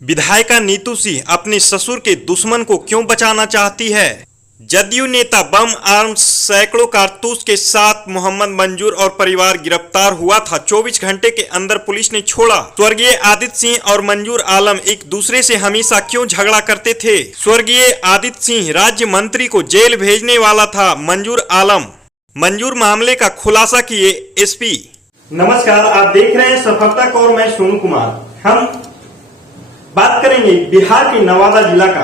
विधायिका नीतू सिंह अपने ससुर के दुश्मन को क्यों बचाना चाहती है? जदयू नेता बम आर्म्स सैकड़ों कारतूस के साथ मोहम्मद मंजूर और परिवार गिरफ्तार हुआ था। 24 घंटे के अंदर पुलिस ने छोड़ा। स्वर्गीय आदित्य सिंह और मंजूर आलम एक दूसरे से हमेशा क्यों झगड़ा करते थे? स्वर्गीय आदित्य सिंह राज्य मंत्री को जेल भेजने वाला था मंजूर आलम। मंजूर मामले का खुलासा किए एसपी। नमस्कार, आप देख रहे हैं सफलता और मैं सोनू कुमार। हम बात करेंगे बिहार के नवादा जिला का।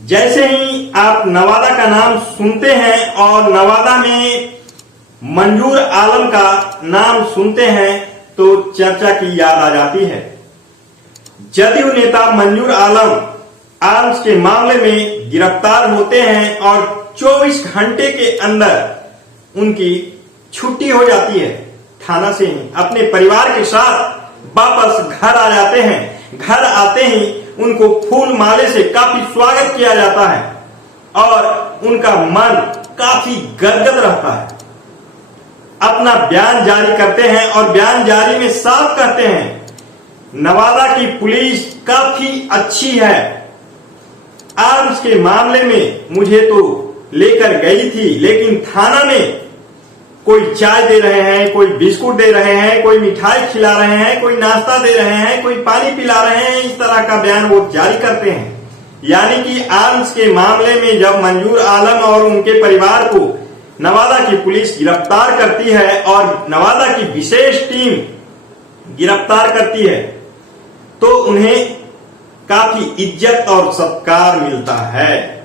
जैसे ही आप नवादा का नाम सुनते हैं और नवादा में मंजूर आलम का नाम सुनते हैं तो चर्चा की याद आ जाती है। जदयू नेता मंजूर आलम आर्म्स के मामले में गिरफ्तार होते हैं और 24 घंटे के अंदर उनकी छुट्टी हो जाती है। थाना से ही अपने परिवार के साथ वापस घर आ जाते हैं। घर आते ही उनको फूल माले से काफी स्वागत किया जाता है और उनका मन काफी गदगद रहता है। अपना बयान जारी करते हैं और बयान जारी में साफ कहते हैं, नवादा की पुलिस काफी अच्छी है। आर्म्स के मामले में मुझे तो लेकर गई थी, लेकिन थाना में कोई चाय दे रहे हैं, कोई बिस्कुट दे रहे हैं, कोई मिठाई खिला रहे हैं, कोई नाश्ता दे रहे हैं, कोई पानी पिला रहे हैं, इस तरह का बयान वो जारी करते हैं। यानी कि आर्म्स के मामले में जब मंजूर आलम और उनके परिवार को नवादा की पुलिस गिरफ्तार करती है और नवादा की विशेष टीम गिरफ्तार करती है तो उन्हें काफी इज्जत और सत्कार मिलता है।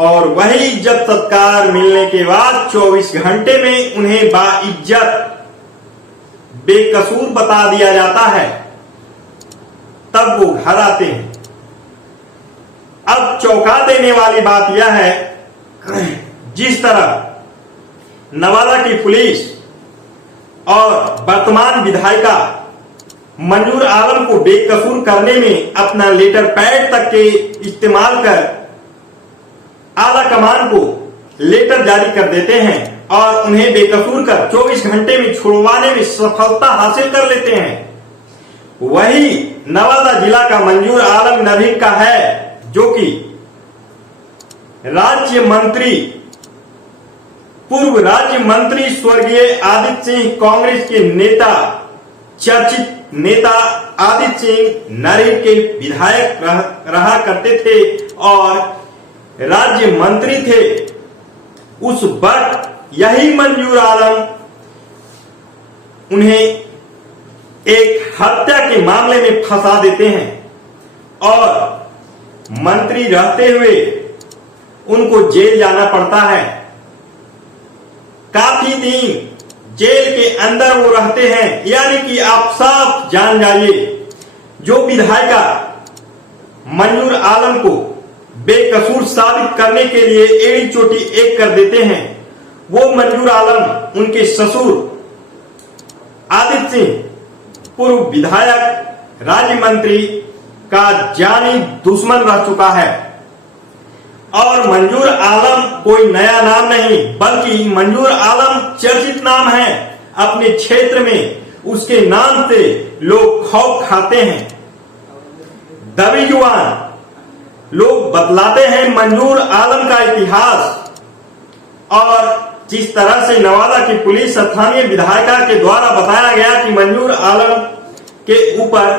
और वही इज्जत सत्कार मिलने के बाद 24 घंटे में उन्हें बाइज्जत बेकसूर बता दिया जाता है, तब वो घर आते हैं। अब चौंका देने वाली बात यह है, जिस तरह नवादा की पुलिस और वर्तमान विधायिका मंजूर आलम को बेकसूर करने में अपना लेटर पैड तक के इस्तेमाल कर आला कमान को लेटर जारी कर देते हैं और उन्हें बेकसूर कर 24 घंटे में छुड़वाने में सफलता हासिल कर लेते हैं, वही नवादा जिला का मंजूर आलम नबी का है, जो कि पूर्व राज्य मंत्री स्वर्गीय आदित्य सिंह, कांग्रेस के नेता, चर्चित नेता आदित्य सिंह नरेह के विधायक रहा करते थे और राज्य मंत्री थे। उस वक्त यही मंजूर आलम उन्हें एक हत्या के मामले में फंसा देते हैं और मंत्री रहते हुए उनको जेल जाना पड़ता है। काफी दिन जेल के अंदर वो रहते हैं। यानी कि आप साफ जान जाइए, जो विधायिका मंजूर आलम को बेकसूर साबित करने के लिए एड़ी चोटी एक कर देते हैं, वो मंजूर आलम उनके ससुर आदित्य सिंह पूर्व विधायक राज्य मंत्री का जानी दुश्मन रह चुका है। और मंजूर आलम कोई नया नाम नहीं, बल्कि मंजूर आलम चर्चित नाम है। अपने क्षेत्र में उसके नाम से लोग खौफ खाते हैं। दबी जुबान लोग बतलाते हैं मंजूर आलम का इतिहास और जिस तरह से नवादा की पुलिस स्थानीय विधायिका के द्वारा बताया गया कि मंजूर आलम के ऊपर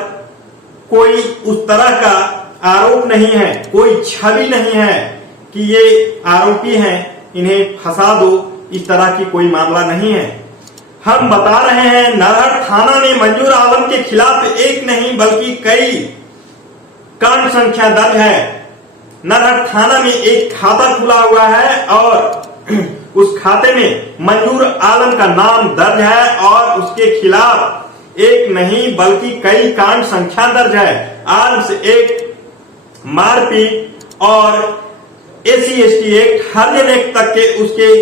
कोई उस तरह का आरोप नहीं है, कोई छवि नहीं है कि ये आरोपी हैं, इन्हें फंसा दो, इस तरह की कोई मामला नहीं है। हम बता रहे हैं, नरहट थाना में मंजूर आलम के खिलाफ एक नहीं बल्कि कई कांड संख्या दर्ज है। नरहट थाना में एक खाता खुला हुआ है और उस खाते में मंजूर आलम का नाम दर्ज है और उसके खिलाफ एक नहीं बल्कि कई कांड संख्या दर्ज है। आर्म्स एक्ट, मारपीट और SC/ST एक्ट, हरिजन एक्ट तक के उसके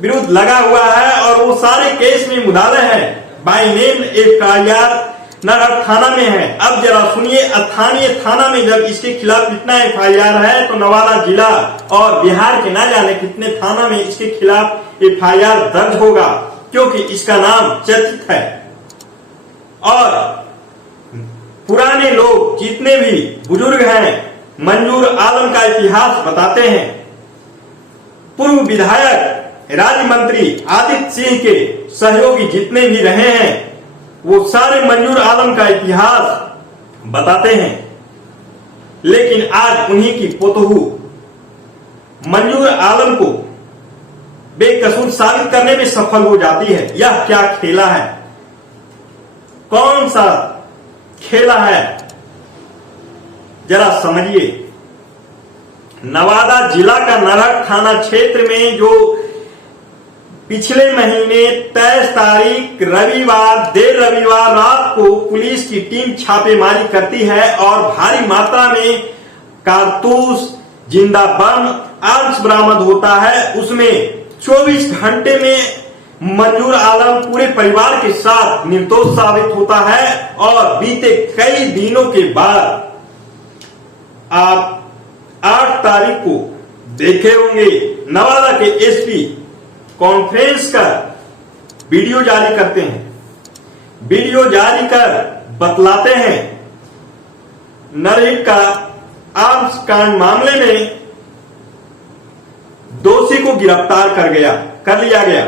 विरुद्ध लगा हुआ है और वो सारे केस में मुदाले है। बाय नेम FIR नरहट थाना में है। अब जरा सुनिए, स्थानीय थाना में जब इसके खिलाफ कितना FIR है तो नवादा जिला और बिहार के न जाने कितने थाना में इसके खिलाफ FIR दर्ज होगा, क्योंकि इसका नाम चर्चित है। और पुराने लोग जितने भी बुजुर्ग हैं मंजूर आलम का इतिहास बताते हैं। पूर्व विधायक राज्य मंत्री आदित्य सिंह के सहयोगी जितने भी रहे हैं वो सारे मंजूर आलम का इतिहास बताते हैं। लेकिन आज उन्हीं की पोतहू मंजूर आलम को बेकसूर साबित करने में सफल हो जाती है। यह क्या खेला है, कौन सा खेला है, जरा समझिए। नवादा जिला का नरहट थाना क्षेत्र में जो पिछले महीने 23 तारीख रविवार देर रविवार रात को पुलिस की टीम छापेमारी करती है और भारी मात्रा में कारतूस, जिंदा बम, आर्म्स बरामद होता है। उसमें 24 घंटे में मंजूर आलम पूरे परिवार के साथ निर्दोष साबित होता है। और बीते कई दिनों के बाद आप 8 तारीख को देखे होंगे नवादा के एसपी कॉन्फ्रेंस कर वीडियो जारी करते हैं। वीडियो जारी कर बतलाते हैं नरहिट का आर्म्स कांड मामले में दोषी को गिरफ्तार कर लिया गया।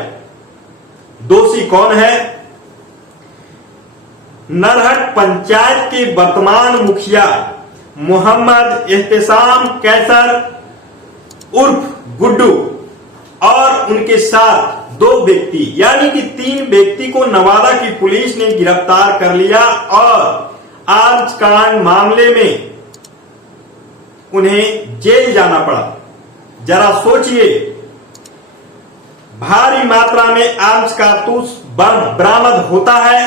दोषी कौन है? नरहट पंचायत के वर्तमान मुखिया मोहम्मद एहतेशाम कैसर उर्फ गुड्डू और उनके साथ 2 व्यक्ति यानी कि 3 व्यक्ति को नवादा की पुलिस ने गिरफ्तार कर लिया और आर्म्स कांड मामले में उन्हें जेल जाना पड़ा। जरा सोचिए, भारी मात्रा में आर्म्स कारतूस बम बरामद होता है।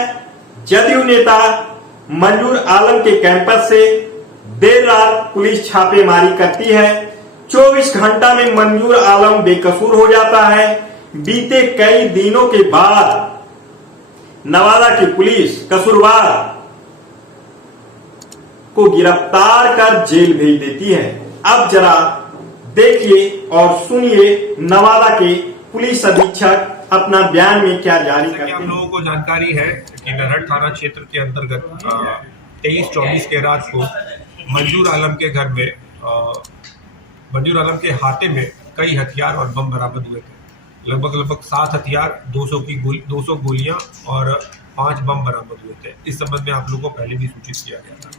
जदयू नेता मंजूर आलम के कैंपस से देर रात पुलिस छापेमारी करती है। 24 घंटा में मंजूर आलम बेकसूर हो जाता है। बीते कई दिनों के बाद नवादा की पुलिस कसूरवार को गिरफ्तार कर जेल भेज देती है। अब जरा देखिए और सुनिए नवादा के पुलिस अधीक्षक अपना बयान में क्या जारी करते हैं। हम लोगों को जानकारी है कि नरहट थाना क्षेत्र के अंतर्गत 23-24 के रात को मंजूर आलम के घर में मंजूर आलम के हाथे में कई हथियार और बम बरामद हुए थे। लगभग 7 हथियार, 200 गोलियां और 5 बम बरामद हुए थे। इस संबंध में आप लोगों को पहले भी सूचित किया गया था।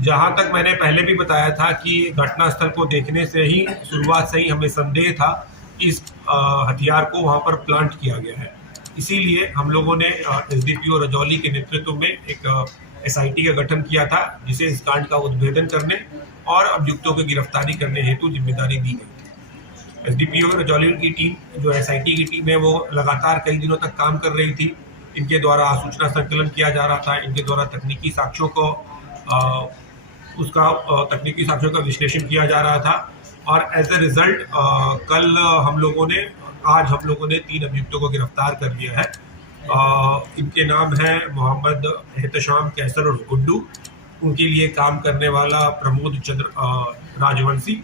जहां तक मैंने पहले भी बताया था कि घटनास्थल को देखने से ही शुरुआत से ही हमें संदेह था कि इस हथियार को वहां पर प्लांट किया गया है। इसीलिए हम लोगों ने एसडीपीओ रजौली के नेतृत्व में एक एसआईटी का गठन किया था, जिसे इस कांड का उद्भेदन करने और अभियुक्तों की गिरफ्तारी करने हेतु जिम्मेदारी दी गई थी। एसडीपीओ रजौली की टीम, जो एसआईटी की टीम है, वो लगातार कई दिनों तक काम कर रही थी। इनके द्वारा सूचना संकलन किया जा रहा था, इनके द्वारा तकनीकी साक्ष्यों का विश्लेषण किया जा रहा था और एज ए रिजल्ट आज हम लोगों ने 3 अभियुक्तों को गिरफ्तार कर लिया है। इनके नाम है मोहम्मद एहतेशाम कैसर और गुड्डू, उनके लिए काम करने वाला प्रमोद चंद्र राजवंशी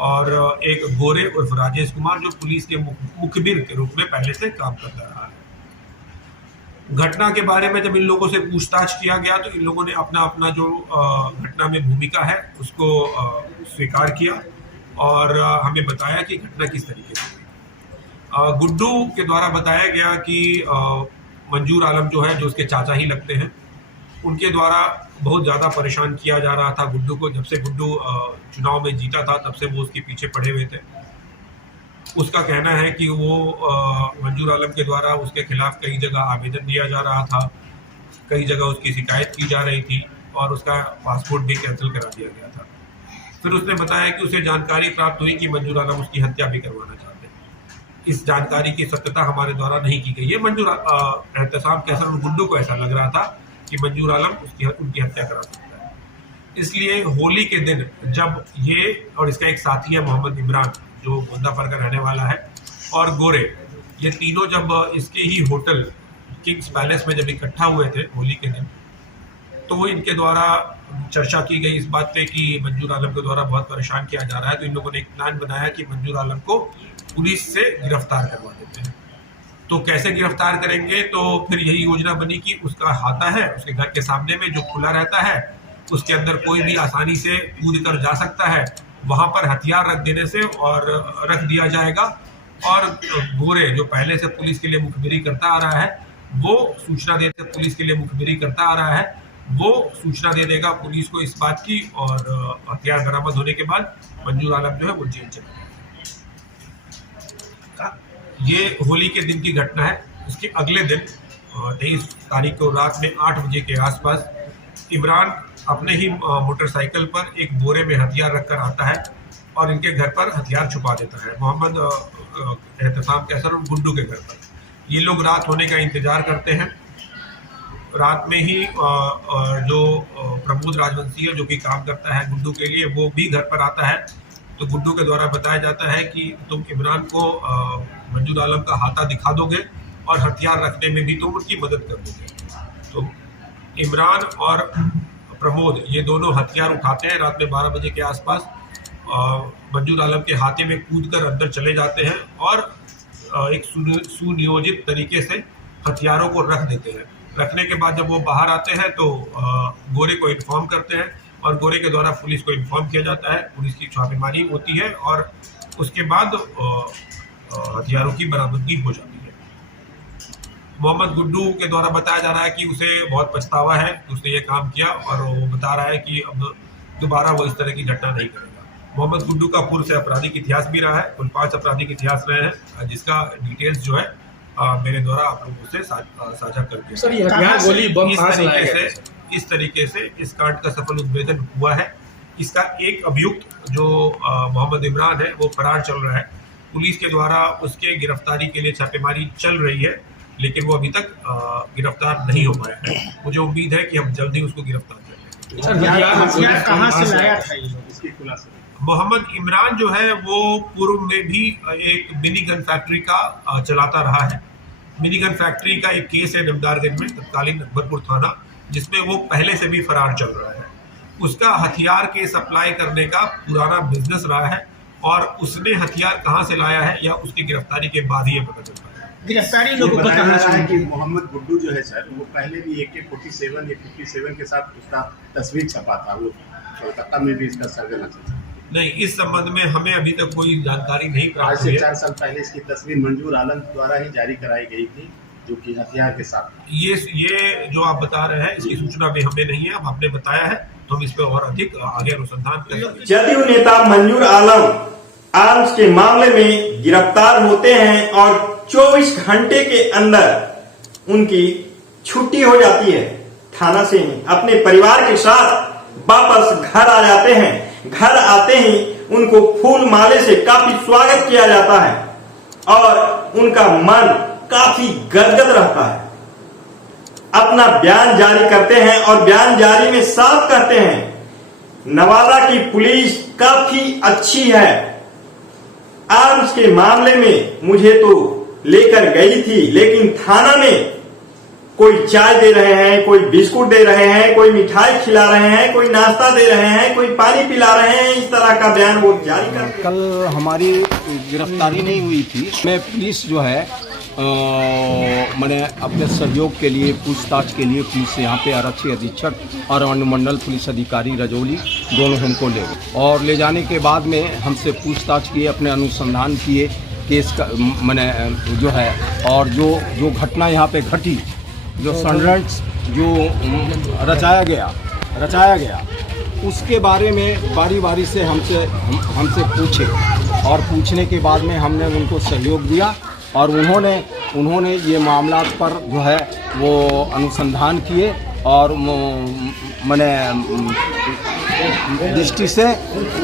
और एक गोरे उर्फ राजेश कुमार, जो पुलिस के मुखबिर के रूप में पहले से काम करता रहा है। घटना के बारे में जब इन लोगों से पूछताछ किया गया तो इन लोगों ने अपना जो घटना में भूमिका है उसको स्वीकार किया और हमें बताया कि घटना किस तरीके से हुई। गुड्डू के द्वारा बताया गया कि मंजूर आलम जो है, जो उसके चाचा ही लगते हैं, उनके द्वारा बहुत ज़्यादा परेशान किया जा रहा था गुड्डू को। जब से गुड्डू चुनाव में जीता था तब से वो उसके पीछे पड़े हुए थे। उसका कहना है कि वो मंजूर आलम के द्वारा उसके खिलाफ कई जगह आवेदन दिया जा रहा था, कई जगह उसकी शिकायत की जा रही थी और उसका पासपोर्ट भी कैंसिल करा दिया गया था। फिर उसने बताया कि उसे जानकारी प्राप्त हुई कि मंजूर आलम उसकी हत्या भी करवाना चाहते हैं। इस जानकारी की सत्यता हमारे द्वारा नहीं की गई है। मंजूर एहतेशाम कैसर और गुड्डू को ऐसा लग रहा था कि मंजूर आलम उनकी हत्या करा सकता है। इसलिए होली के दिन जब ये और इसका एक साथी है मोहम्मद इमरान, जो गोंदापर का रहने वाला है, और गोरे, ये तीनों जब इसके ही होटल किंग्स पैलेस में जब इकट्ठा हुए थे होली के दिन, तो इनके द्वारा चर्चा की गई इस बात पे कि मंजूर आलम के द्वारा बहुत परेशान किया जा रहा है। तो इन लोगों ने एक प्लान बनाया कि मंजूर आलम को पुलिस से गिरफ्तार करवा देते हैं। तो कैसे गिरफ्तार करेंगे? तो फिर यही योजना बनी कि उसका हाता है उसके घर के सामने में जो खुला रहता है, उसके अंदर कोई भी आसानी से कूद कर जा सकता है, वहां पर हथियार रख देने से और रख दिया जाएगा। और गोरे जो पहले से पुलिस के लिए मुखबिरी करता आ रहा है, वो सूचना देते पुलिस के लिए मुखबिरी करता आ रहा है, वो सूचना दे देगा पुलिस को इस बात की, और हथियार बरामद होने के बाद मंजूर आलम जो है वो जेल चले जाएगा। ये होली के दिन की घटना है। उसके अगले दिन 23 तारीख को रात में 8 बजे के आसपास इमरान अपने ही मोटरसाइकिल पर एक बोरे में हथियार रखकर आता है और इनके घर पर हथियार छुपा देता है, मोहम्मद एहतसाम कैसर और गुड्डू के घर पर। ये लोग रात होने का इंतजार करते हैं। रात में ही जो प्रमोद राजवंशी है, जो कि काम करता है गुड्डू के लिए, वो भी घर पर आता है। तो गुड्डू के द्वारा बताया जाता है कि तुम इमरान को मंजूर आलम का हाथा दिखा दोगे और हथियार रखने में भी तुम उनकी मदद कर दोगे। तो इमरान और प्रमोद ये दोनों हथियार उठाते हैं। रात में 12 बजे के आसपास मंजूर आलम के हाथे में कूदकर अंदर चले जाते हैं और एक सुनियोजित तरीके से हथियारों को रख देते हैं। रखने के बाद जब वो बाहर आते हैं तो गोरे को इन्फॉर्म करते हैं और गोरे के द्वारा पुलिस को इन्फॉर्म किया जाता है। पुलिस की छापेमारी होती है और उसके बाद हथियारों की बरामदगी हो जाती है। मोहम्मद गुड्डू के द्वारा बताया जा रहा है कि उसे बहुत पछतावा है कि उसने ये काम किया, और वो बता रहा है कि अब दोबारा वो इस तरह की घटना नहीं करेगा। मोहम्मद गुड्डू का पूर्व से आपराधिक इतिहास भी रहा है, कुल 5 आपराधिक इतिहास रहे हैं, जिसका डिटेल्स जो है मेरे द्वारा आप लोगों से साझा करके सर, ये हथियार गोली बम कहां से लाया गया? इस तरीके से इस कांड का सफल उद्भेदन हुआ है। इसका एक अभियुक्त जो मोहम्मद इमरान है वो फरार चल रहा है। पुलिस के द्वारा उसके गिरफ्तारी के लिए छापेमारी चल रही है, लेकिन वो अभी तक गिरफ्तार नहीं हो पाया है। मुझे उम्मीद है कि हम जल्दी उसको गिरफ्तार करेंगे। हथियार कहां से लाया था ये लोग, इसकी खुलासा? मोहम्मद इमरान जो है वो पूर्व में भी एक मिनी गन फैक्ट्री का चलाता रहा है। मिनी गन फैक्ट्री का एक केस है नमदारगंज में, तत्कालीन अकबरपुर थाना, जिसमें वो पहले से भी फरार चल रहा है। उसका हथियार के सप्लाई करने का पुराना बिजनेस रहा है, और उसने हथियार कहां से लाया है या उसकी गिरफ्तारी के बाद ही ये पता चलता है। गिरफ्तारी लोगों को बताया जा रहा है कि मोहम्मद गुड्डू जो है सर, वो पहले भी AK-47 या 57 के साथ उसका तस्वीर छपा था, वो कोलकाता में भी इसका सरगना चला। नहीं, इस संबंध में हमें अभी तक कोई जानकारी नहीं आज प्राप्त से हुई है। 4 साल पहले इसकी तस्वीर मंजूर आलम द्वारा ही जारी कराई गई थी, जो कि हथियार के साथ। ये जो आप बता रहे हैं, इसकी सूचना भी हमें नहीं है। अब आपने बताया है तो हम इस पर और अधिक आगे अनुसंधान करेंगे। जदयू नेता मंजूर आलम आर्म्स के मामले में गिरफ्तार होते हैं और 24 घंटे के अंदर उनकी छुट्टी हो जाती है। थाना से अपने परिवार के साथ वापस घर आ जाते हैं। घर आते ही उनको फूल माले से काफी स्वागत किया जाता है और उनका मन काफी गदगद रहता है। अपना बयान जारी करते हैं और बयान जारी में साफ कहते हैं, नवादा की पुलिस काफी अच्छी है। आर्म्स के मामले में मुझे तो लेकर गई थी, लेकिन थाना में कोई चाय दे रहे हैं, कोई बिस्कुट दे रहे हैं, कोई मिठाई खिला रहे हैं, कोई नाश्ता दे रहे हैं, कोई पानी पिला रहे हैं, इस तरह का बयान वो जारी करते हैं। कल हमारी गिरफ्तारी नहीं हुई थी। मैं पुलिस जो है मैंने अपने सहयोग के लिए, पूछताछ के लिए पुलिस यहाँ पे आरक्षी अधीक्षक और अनुमंडल पुलिस अधिकारी रजौली दोनों हमको ले गए, और ले जाने के बाद में हमसे पूछताछ किए, अपने अनुसंधान किए केस का मैंने जो है, और जो घटना यहाँ पे घटी, जो षड्यंत्र जो रचाया गया उसके बारे में बारी बारी से हमसे पूछे, और पूछने के बाद में हमने उनको सहयोग दिया, और उन्होंने ये मामला पर जो है वो अनुसंधान किए, और मैंने दृष्टि से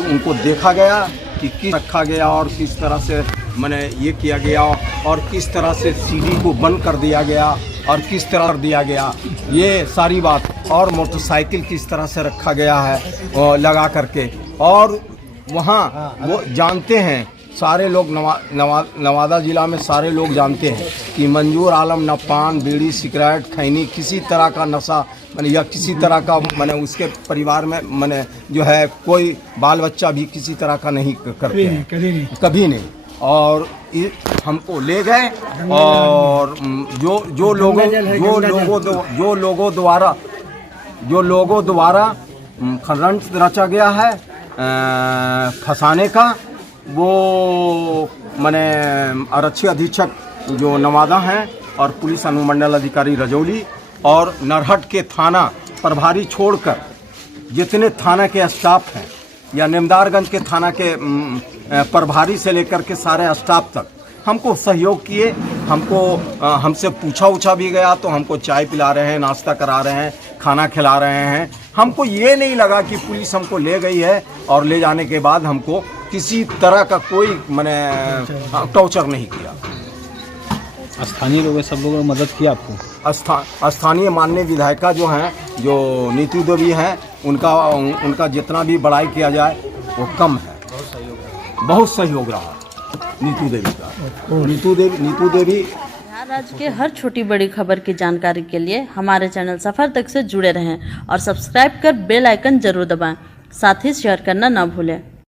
उनको देखा गया कि किस रखा गया और किस तरह से मैंने ये किया गया, और किस तरह से सीढ़ी को बंद कर दिया गया और किस तरह कर दिया गया, ये सारी बात, और मोटरसाइकिल किस तरह से रखा गया है लगा करके। और वहाँ वो जानते हैं, सारे लोग नवादा ज़िला में सारे लोग जानते हैं कि मंजूर आलम न पान, बीड़ी, सिगरेट, खैनी, किसी तरह का नशा या किसी तरह का उसके परिवार में जो है कोई बाल बच्चा भी किसी तरह का नहीं करते हैं, कभी नहीं। और हमको ले गए और जो लोगों द्वारा षड्यंत्र रचा गया है फंसाने का, वो माने आरक्षी अधीक्षक जो नवादा हैं और पुलिस अनुमंडल अधिकारी रजौली और नरहट के थाना प्रभारी छोड़कर जितने थाना के स्टाफ हैं या निमदारगंज के थाना के प्रभारी से लेकर के सारे स्टाफ तक हमको सहयोग किए। हमसे पूछा भी गया तो हमको चाय पिला रहे हैं, नाश्ता करा रहे हैं, खाना खिला रहे हैं। हमको ये नहीं लगा कि पुलिस हमको ले गई है और ले जाने के बाद हमको किसी तरह का कोई माने टॉर्चर नहीं किया। स्थानीय लोग सब लोगों ने मदद किया आपको? स्थानीय माननीय विधायिका जो हैं, जो नीतू देवी हैं, उनका जितना भी बड़ाई किया जाए वो कम है। बहुत सहयोग रहा नीतू देवी का। नीतू देवी बिहार राज्य के हर छोटी बड़ी खबर की जानकारी के लिए हमारे चैनल सफर तक से जुड़े रहें और सब्सक्राइब कर बेल आइकन जरूर दबाएं। साथ ही शेयर करना ना भूलें।